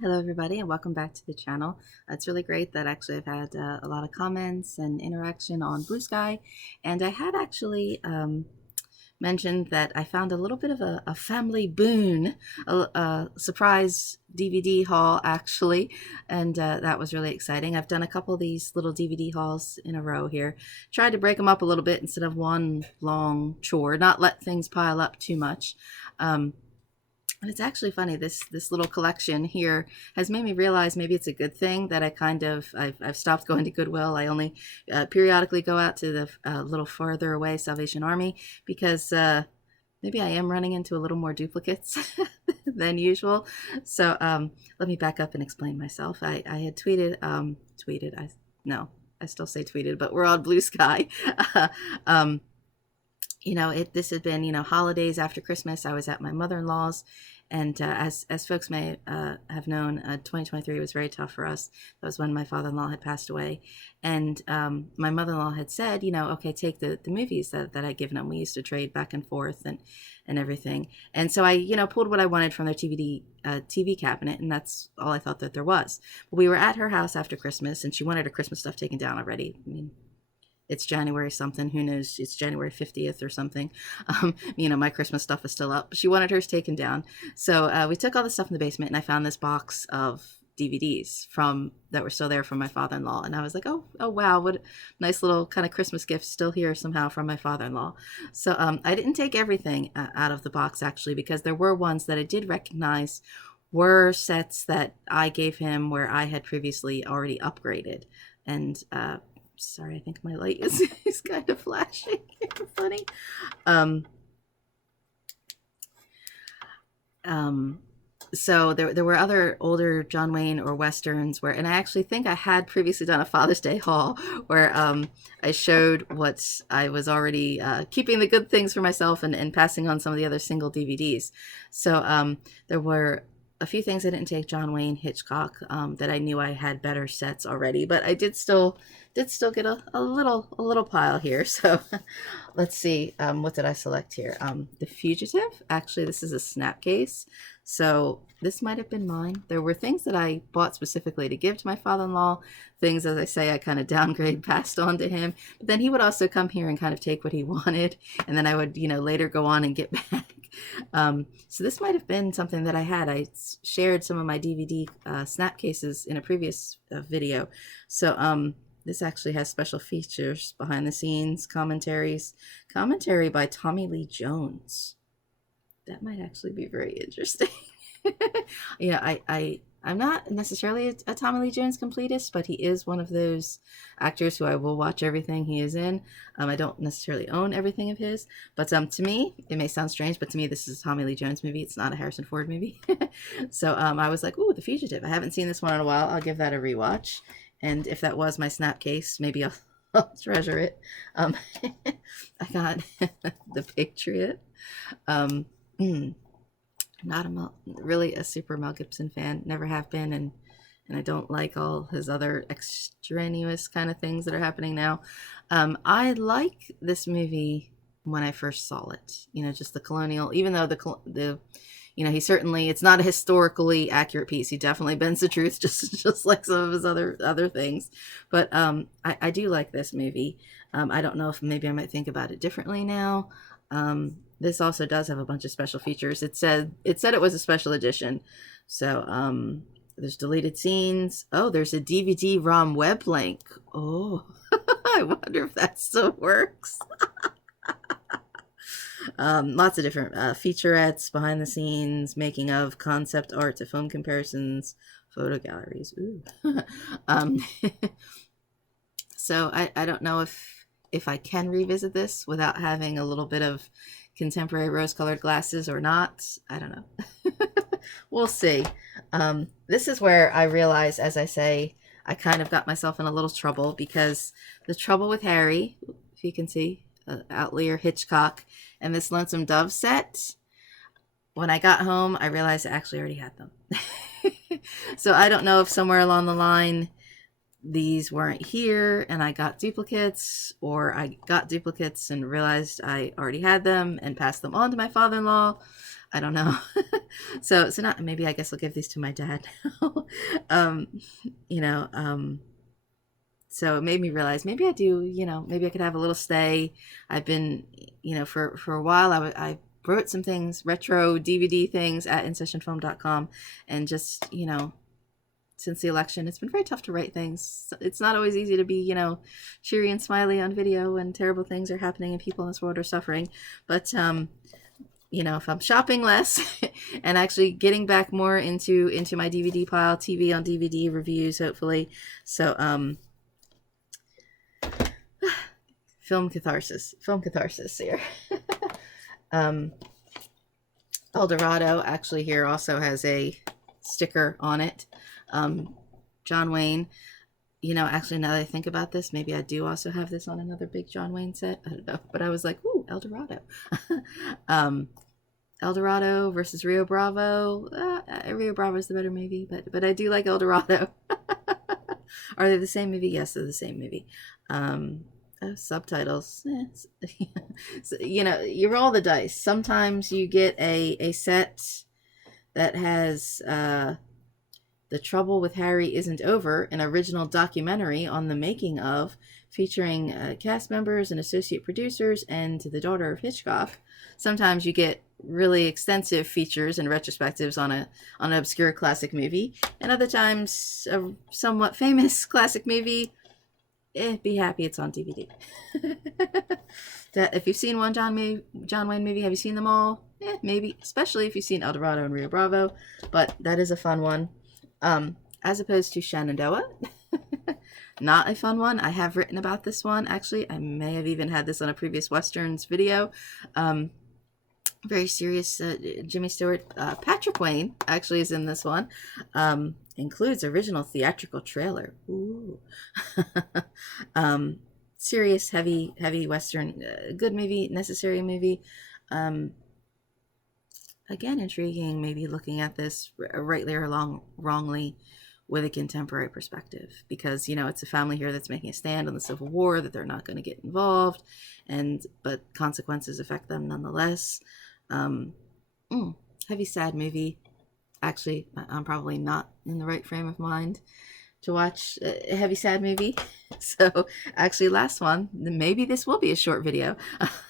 Hello, everybody, and welcome back to the channel. It's really great that actually I've had a lot of comments and interaction on Blue Sky, and I had actually mentioned that I found a little bit of a family boon, a surprise DVD haul actually, and that was really exciting. I've done a couple of these little DVD hauls in a row here, tried to break them up a little bit instead of one long chore, not let things pile up too much. Um, and it's actually funny. This little collection here has made me realize maybe it's a good thing that I've stopped going to Goodwill. I only periodically go out to the little farther away Salvation Army because maybe I am running into a little more duplicates than usual. So let me back up and explain myself. I had tweeted. No, I still say tweeted, but we're on Blue Sky. um, this had been, holidays after Christmas. I was at my mother-in-law's, and as folks may have known, 2023 was very tough for us. That was when my father-in-law had passed away, and my mother-in-law had said, okay, take the movies that I'd given them. We used to trade back and forth and everything, and so I, pulled what I wanted from their TV cabinet, and that's all I thought that there was. But we were at her house after Christmas, and she wanted her Christmas stuff taken down already. I mean, it's January something, who knows, it's January 50th or something. My Christmas stuff is still up. She wanted hers taken down. So we took all the stuff in the basement, and I found this box of DVDs from that were still there from my father-in-law. And I was like, oh wow, what a nice little kind of Christmas gift still here somehow from my father-in-law. So I didn't take everything out of the box, actually, because there were ones that I did recognize were sets that I gave him where I had previously already upgraded. And sorry, I think my light is kind of flashing. Funny. Um, um, so there were other older John Wayne or westerns where, and I actually think I had previously done a Father's Day haul where I showed what I was already keeping the good things for myself and passing on some of the other single DVDs. So there were a few things I didn't take John Wayne, Hitchcock, that I knew I had better sets already, but I did still get a little pile here. So let's see, what did I select here? The Fugitive. Actually, this is a snap case, so this might have been mine. There were things that I bought specifically to give to my father-in-law, things, as I say, I kind of downgrade passed on to him, but then he would also come here and kind of take what he wanted, and then I would, later go on and get back. So this might have been something that I had. I shared some of my DVD snap cases in a previous video. So this actually has special features, behind the scenes, commentary by Tommy Lee Jones. That might actually be very interesting. I'm not necessarily a Tommy Lee Jones completist, but he is one of those actors who I will watch everything he is in. I don't necessarily own everything of his, but to me, it may sound strange, but to me, this is a Tommy Lee Jones movie. It's not a Harrison Ford movie. So I was like, ooh, The Fugitive. I haven't seen this one in a while. I'll give that a rewatch. And if that was my snap case, maybe I'll treasure it. I got The Patriot. Um, Not really a super Mel Gibson fan. Never have been, and I don't like all his other extraneous kind of things that are happening now. I like this movie when I first saw it. Just the colonial, even though the he certainly, it's not a historically accurate piece. He definitely bends the truth, just like some of his other things. But I do like this movie. I don't know if maybe I might think about it differently now. This also does have a bunch of special features. It said it was a special edition. So there's deleted scenes. Oh, there's a DVD-ROM web link. Oh, I wonder if that still works. Lots of different featurettes, behind the scenes, making of, concept art to film comparisons, photo galleries. Ooh. um, so I don't know if I can revisit this without having a little bit of contemporary rose-colored glasses or not. I don't know. We'll see. This is where I realize, as I say, I kind of got myself in a little trouble, because the trouble with Harry, if you can see, Outlier, Hitchcock, and this Lonesome Dove set, when I got home, I realized I actually already had them. So I don't know if somewhere along the line these weren't here and I got duplicates, or I got duplicates and realized I already had them and passed them on to my father-in-law. I don't know. So not, maybe I guess I'll give these to my dad now. um, you know, so it made me realize maybe I do, maybe I could have a little stay. I've been, for a while, I wrote some things, retro DVD things at InSessionFilm.com, and just, since the election, it's been very tough to write things. It's not always easy to be, cheery and smiley on video when terrible things are happening and people in this world are suffering. But, if I'm shopping less and actually getting back more into my DVD pile, TV on DVD reviews, hopefully. So, film catharsis here. Eldorado actually here also has a sticker on it. John Wayne, actually, now that I think about this, maybe I do also have this on another big John Wayne set. I don't know, but I was like, ooh, Eldorado. Eldorado versus Rio Bravo. Rio Bravo is the better movie, but I do like Eldorado. Are they the same movie? Yes, they're the same movie. Subtitles. So, you roll the dice. Sometimes you get a set that has The Trouble with Harry Isn't Over, an original documentary on the making of, featuring cast members and associate producers and the daughter of Hitchcock. Sometimes you get really extensive features and retrospectives on an obscure classic movie, and other times a somewhat famous classic movie. Be happy it's on DVD. If you've seen one John Wayne movie, have you seen them all? Maybe, especially if you've seen Eldorado and Rio Bravo, but that is a fun one. As opposed to Shenandoah, not a fun one. I have written about this one, actually. I may have even had this on a previous Westerns video. Very serious, Jimmy Stewart. Patrick Wayne actually is in this one. Includes original theatrical trailer. Ooh. Serious, heavy Western. Good movie, necessary movie. Again, intriguing, maybe looking at this rightly or wrongly with a contemporary perspective, because it's a family here that's making a stand on the Civil War, that they're not going to get involved, but consequences affect them nonetheless. Heavy, sad movie. Actually, I'm probably not in the right frame of mind to watch a heavy, sad movie. So actually, last one, maybe this will be a short video.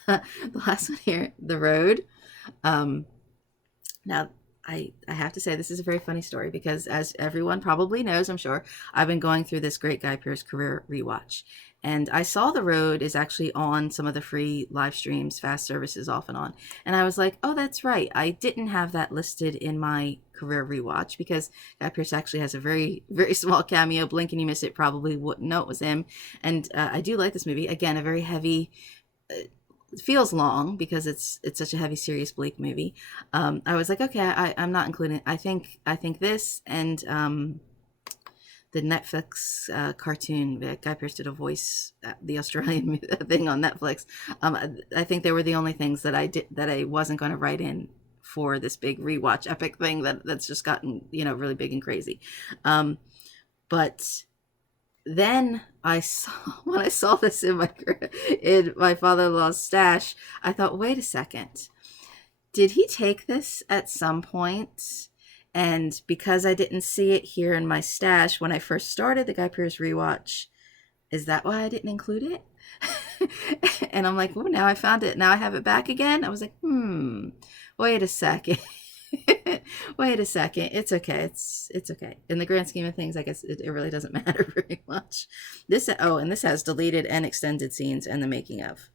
The last one here, The Road. Now, I have to say, this is a very funny story, because as everyone probably knows, I'm sure, I've been going through this great Guy Pearce career rewatch. And I saw The Road is actually on some of the free live streams, fast services off and on. And I was like, oh, that's right. I didn't have that listed in my career rewatch, because Guy Pearce actually has a very, very small cameo. Blink and you miss it, probably wouldn't know it was him. And I do like this movie. Again, a very heavy... it feels long because it's such a heavy, serious, bleak movie. I was like, okay, I'm not including. I think this and the Netflix cartoon that Guy Pearce did a voice, the Australian thing on Netflix. I think they were the only things that I wasn't going to write in for this big rewatch epic thing that's just gotten really big and crazy. But then when I saw this in my father-in-law's stash, I thought, wait a second, did he take this at some point? And because I didn't see it here in my stash when I first started the Guy Pearce rewatch, is that why I didn't include it? And I'm like, oh, now I found it. Now I have it back again. I was like, wait a second. Wait a second. It's okay. It's okay. In the grand scheme of things, I guess it really doesn't matter very much. And this has deleted and extended scenes and the making of.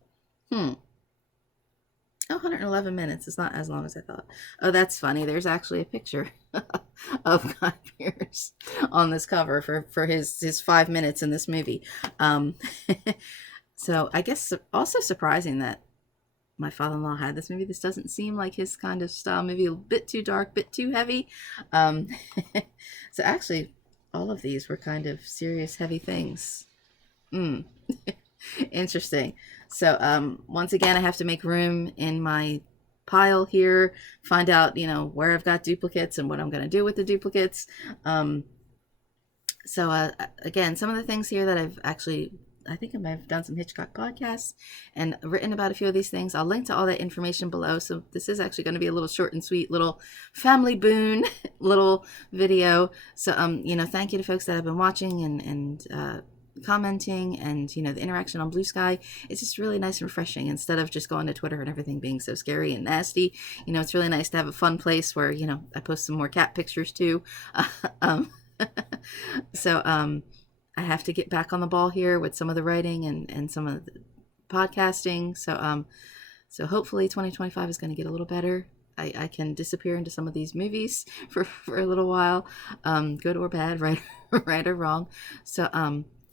111 minutes. It's not as long as I thought. Oh, that's funny. There's actually a picture of Guy Pearce on this cover for his 5 minutes in this movie. So I guess also surprising that my father-in-law had this movie. This doesn't seem like his kind of style. Maybe a bit too dark, bit too heavy. So actually, all of these were kind of serious, heavy things. Interesting. So once again, I have to make room in my pile here, find out, where I've got duplicates and what I'm going to do with the duplicates. So again, some of the things here that I've actually I think I might have done some Hitchcock podcasts and written about a few of these things. I'll link to all that information below. So this is actually going to be a little short and sweet little family boon little video. So, thank you to folks that have been watching and commenting, and the interaction on Blue Sky. It's just really nice and refreshing instead of just going to Twitter and everything being so scary and nasty. It's really nice to have a fun place where I post some more cat pictures too. So I have to get back on the ball here with some of the writing and some of the podcasting. So hopefully 2025 is going to get a little better. I can disappear into some of these movies for a little while, good or bad, right or wrong. So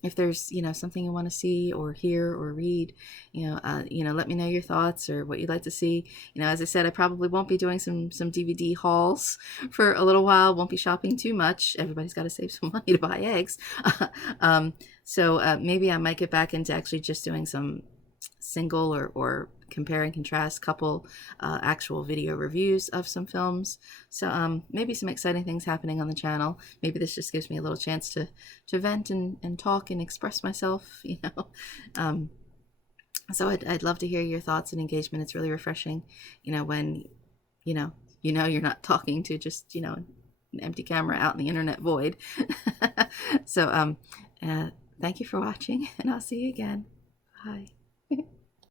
if there's something you want to see or hear or read, let me know your thoughts or what you'd like to see. As I said, I probably won't be doing some DVD hauls for a little while. Won't be shopping too much. Everybody's got to save some money to buy eggs. So maybe I might get back into actually just doing some single or compare and contrast couple actual video reviews of some films. So maybe some exciting things happening on the channel. Maybe this just gives me a little chance to vent and talk and express myself, so I'd love to hear your thoughts and engagement. It's really refreshing, when you're not talking to just an empty camera out in the internet void. So thank you for watching, and I'll see you again. Bye.